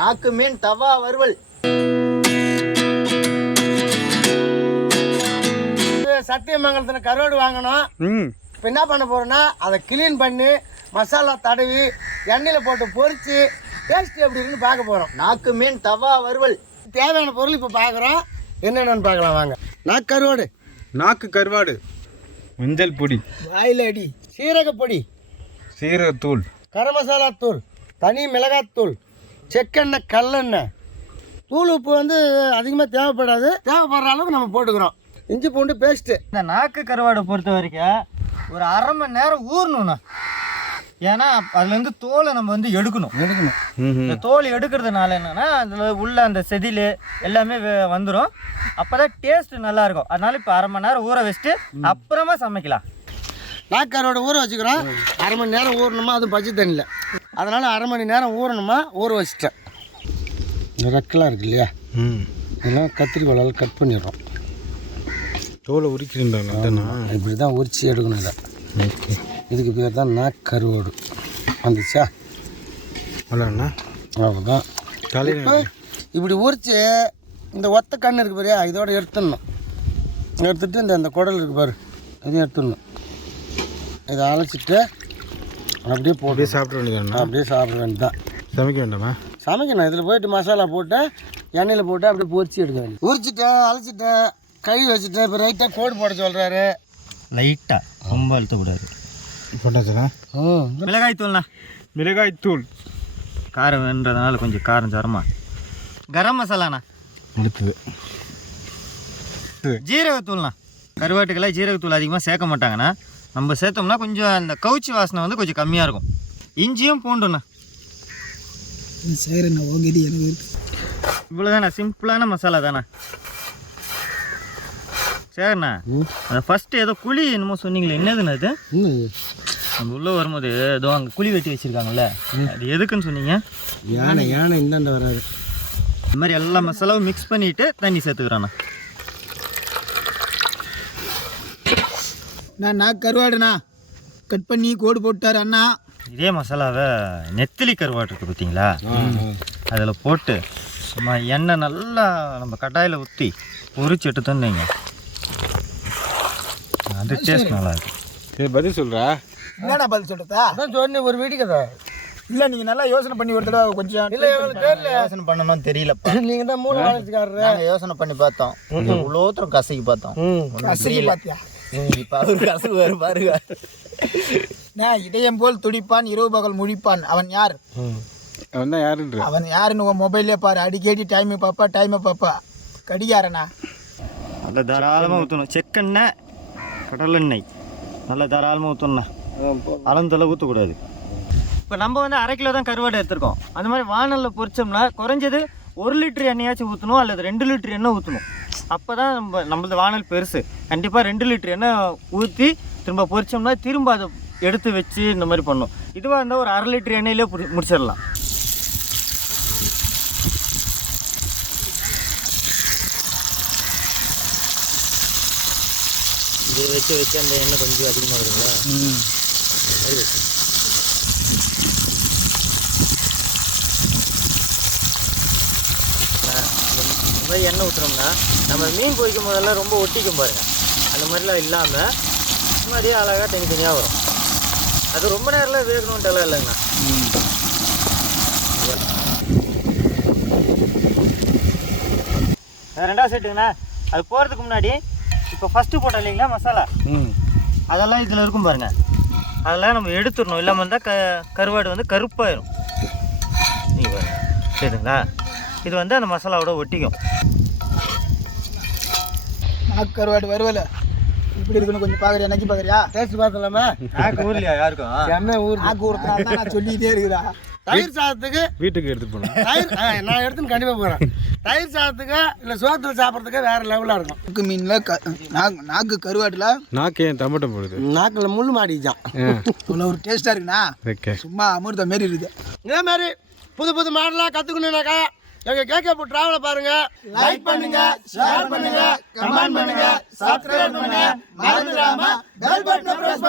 நாக்கு மீன் தவா வறுவல் சத்தியமங்கலத்தில் கருவாடு வாங்கணும். இப்போ என்ன பண்ண போறோம்னா அதை க்ளீன் பண்ணி மசாலா தடவி எண்ணெயில் போட்டு பொரிச்சு டேஸ்ட் எப்படி இருக்குன்னு பார்க்க போகிறோம் நாக்கு மீன் தவா வறுவல் தேவையான பொருள் இப்போ பார்க்குறோம். என்னென்னு பார்க்கலாம் வாங்க. நாக்கு கருவாடு. நாக்கு கருவாடு. மஞ்சள் பொடி. வாயில் அடி. சீரகப்பொடி சீரகத்தூள். கரம் மசாலா தூள். தனி மிளகாத்தூள். செக்கெண்ணெய் கல்லெண்ணெய். தூள் உப்பு வந்து அதிகமாக தேவைப்படாது. தேவைப்படுற அளவுக்கு நம்ம போட்டுக்கிறோம். இஞ்சி பூண்டு பேஸ்ட்டு இந்த நாக்கு கருவாடை பொறுத்த வரைக்கும் ஒரு அரை மணி நேரம் ஊறணும்ண்ணா. ஏன்னா அதுலேருந்து தோலை நம்ம வந்து எடுக்கணும். எடுக்கணும். இந்த தோல் எடுக்கிறதுனால என்னன்னா அதில் உள்ள அந்த செதில் எல்லாமே வந்துடும் அப்போ தான் டேஸ்ட் நல்லாயிருக்கும் அதனால இப்போ அரை மணி நேரம் ஊற வச்சுட்டு அப்புறமா சமைக்கலாம். நாக்கரோட ஊற வச்சுக்கிறோம். அரை மணி நேரம் ஊறணுமா? அதுவும் பச்சை தண்ணியில். அதனால் அரை மணி நேரம் ஊறணுமா? ஊற வச்சிட்டேன். இந்த ரெக்கெல்லாம் இருக்கு இல்லையா? ம். இதெல்லாம் கத்திரிக்கோளால் கட் பண்ணிடுறோம். தோலை உரிக்கிறீங்களா அதானா இப்படி தான் உரிச்சு எடுக்கணும் இதை. ஓகே. இதுக்கு பேர் தான் நாக்கருவோடு வந்துச்சா? அவ்வளோண்ணா? அவ்வளோதான் தலையில் இப்போ இப்படி உரிச்சு இந்த ஒத்த கண் இருக்கு பாரியா இதோட எடுத்துடணும். எடுத்துட்டு இந்த இந்த குடல் இருக்கு பாரு இதையும் எடுத்துடணும். இதை அழைச்சிட்டு அப்படியே போட்டு அப்படியே சாப்பிட வேண்டியதாண்ணா அப்படியே சாப்பிட வேண்டியதான் சமைக்க வேண்டாமா? சமைக்கணும். இதில் போயிட்டு மசாலா போட்டு எண்ணெயில் போட்டு அப்படியே பொரிச்சு எடுக்க வேண்டியது உரிச்சிட்டேன் அழைச்சிட்டேன் கழுவி வச்சுட்டேன். இப்போ ரைட்டாக கோடு போட சொல்கிறாரு லைட்டாக ரொம்ப அழுத்தக்கூடாது. போட்டாச்சுண்ணா ம் மிளகாய் தூள்ண்ணா. மிளகாய் தூள். காரம் வேணுன்றதுனால கொஞ்சம் காரம் சரமா கரம் மசாலாண்ணா. அடுத்தது ஜீரகத்தூள்ண்ணா. கருவாட்டுக்கெல்லாம் ஜீரகத்தூள் அதிகமாக சேர்க்க மாட்டாங்கண்ணா. நம்ம சேர்த்தோம்னா கொஞ்சம் அந்த கவுச்சி வாசனை வந்து கொஞ்சம் கம்மியாக இருக்கும். இஞ்சியும் பூண்டுண்ணா. செய்கிறேண்ணா ஓகேடி எனக்கு இவ்வளோதாண்ணா சிம்பிளான மசாலா தானே சரிண்ணா. அந்த ஃபஸ்ட்டு ஏதோ குழி என்னமோ சொன்னீங்களே என்னதுண்ணா இன்னும் நம்ம உள்ளே வரும்போது ஏதோ அங்கே குழி வெட்டி வச்சுருக்காங்கல்ல அது எதுக்குன்னு சொன்னீங்க? யானை யானை இந்தாண்ட வராது. இந்த மாதிரி எல்லா மசாலாவும் மிக்ஸ் பண்ணிவிட்டு தண்ணி சேர்த்துக்கிறேண்ணா. நான் நான் கருவாடுண்ணா. கட் பண்ணி கோடு போட்டார் அண்ணா. இதே மசாலாவை நெத்திலி கருவாடு இருக்குது பார்த்தீங்களா? அதில் போட்டு சும்மா எண்ணெய் நல்லா நம்ம கடாயில் ஊற்றி பொரிச்சு எடுத்தோன்னு வைங்க. அது டேஸ்ட் நல்லா இருக்கும் சரி பதில் சொல்கிறா என்னண்ணா பதில் சொல்கிறதா அதான் சொன்னேன் ஒரு வீடு கதை. இல்லை நீங்கள் நல்லா யோசனை பண்ணி ஒரு தடவை கொஞ்சம் இல்லை தெரியல. யோசனை பண்ணணும்னு தெரியலப்பா. நீங்கள் தான் மூணு யோசனை பண்ணி பார்த்தோம். இவ்வளோ தூரம் கசக்கி பார்த்தோம். கசக்கி பார்த்தியா இப்ப அவரு கசக்கு வேறு பாருங்க. நான் இதயம் போல் துடிப்பான் இரவு பகல் முழிப்பான். அவன் யார்? அவன் தான் யாருன்ற? அவன் யாருன்னு உன் மொபைல்லே பாரு. அடிக்கடி டைமை பாப்பா டைமை பாப்பா. கடிகாரண்ணா நல்லா தாராளமாக ஊற்றணும் செக்கெண்ணெய் கடலெண்ணெய். நல்லா தாராளமாக ஊற்றணுண்ணா அளந்தளவு ஊற்றக்கூடாது இப்போ நம்ம வந்து அரை கிலோ தான் கருவாடு எடுத்திருக்கோம். அந்த மாதிரி வானலில் பொரிச்சோம்னா குறைஞ்சது ஒரு லிட்டர் எண்ணெயாச்சும் ஊற்றணும் அல்லது ரெண்டு லிட்டர் எண்ணெய் ஊற்றணும் அப்போ தான் நம்ம நம்மளது வானல் பெருசு. கண்டிப்பாக ரெண்டு லிட்டர் எண்ணெய் ஊற்றி திரும்ப பொரிச்சோம்னா திரும்ப அதை எடுத்து வச்சு இந்த மாதிரி பண்ணணும் இதுவாக இருந்தால் ஒரு அரை லிட்டர் எண்ணெயிலே முடிச்சிடலாம். இது வச்சு வச்சு அந்த எண்ணெய் கொஞ்சம் அதிகமாக வருங்களா? இந்த எண்ணெய் ஊற்றுறோம்னா நம்ம மீன் பொரிக்கும் போதெல்லாம் ரொம்ப ஒட்டிக்கும் பாருங்க. அந்த மாதிரிலாம் இல்லாமல் சும்மா அதே அழகாக தனித்தனியாக வரும். அது ரொம்ப நேரம்லாம் வேகணுன்ட்டுலாம் இல்லைங்கண்ணா ரெண்டாவது செட்டுங்கண்ணா. அது போகிறதுக்கு முன்னாடி இப்போ ஃபஸ்ட்டு போட்டோம் இல்லைங்களா மசாலா? ம். அதெல்லாம் இதில் இருக்கும் பாருங்க. அதெல்லாம் நம்ம எடுத்துடணும். இல்லாமல் இருந்தால் க கருவாடு வந்து கருப்பாயிரும். நீங்கள் பாருங்க. சரிங்களா இது வந்து அந்த மசாலாவோட ஒட்டிக்கும். நாக்கு கருவாடு வருவல. இப்படி இருக்குன்னு கொஞ்சம் பார்க்குறியா நக்கி பார்க்குறியா டேஸ்ட் பார்த்தலாமா ஊர்லையா யாருக்கும்? என்ன ஊர் நாக்கு தான் நான் சொல்லிக்கிட்டே இருக்குதா? தயிர் சாதத்துக்கு வீட்டுக்கு எடுத்து போகணும். தயிர் நான் எடுத்துன்னு கண்டிப்பாக போகிறேன் தயிர் சாதத்துக்கு இல்லை சோத்தில் சாப்பிட்றதுக்கு வேறு லெவலாக இருக்கும். நாக்கு மீனில் க நாக்கு நாக்கு கருவாட்டில் நாக்கு ஏன் தம்பட்டம் போடுது? நாக்கில் முள் மாடிச்சான் இவ்வளோ ஒரு டேஸ்ட்டாக இருக்குண்ணா. ஓகே. சும்மா அமிர்தம் மாரி இருக்குது. இதே மாதிரி புது புது மாடலாக கற்றுக்கணுன்னாக்கா எங்க கேட்க ட்ராவலை பாருங்க. லைக் பண்ணுங்க ஷேர் பண்ணுங்க கமெண்ட் பண்ணுங்க சப்ஸ்கிரைப் பண்ணுங்க. மறந்துடாம பெல் பட்டனை பிரஸ்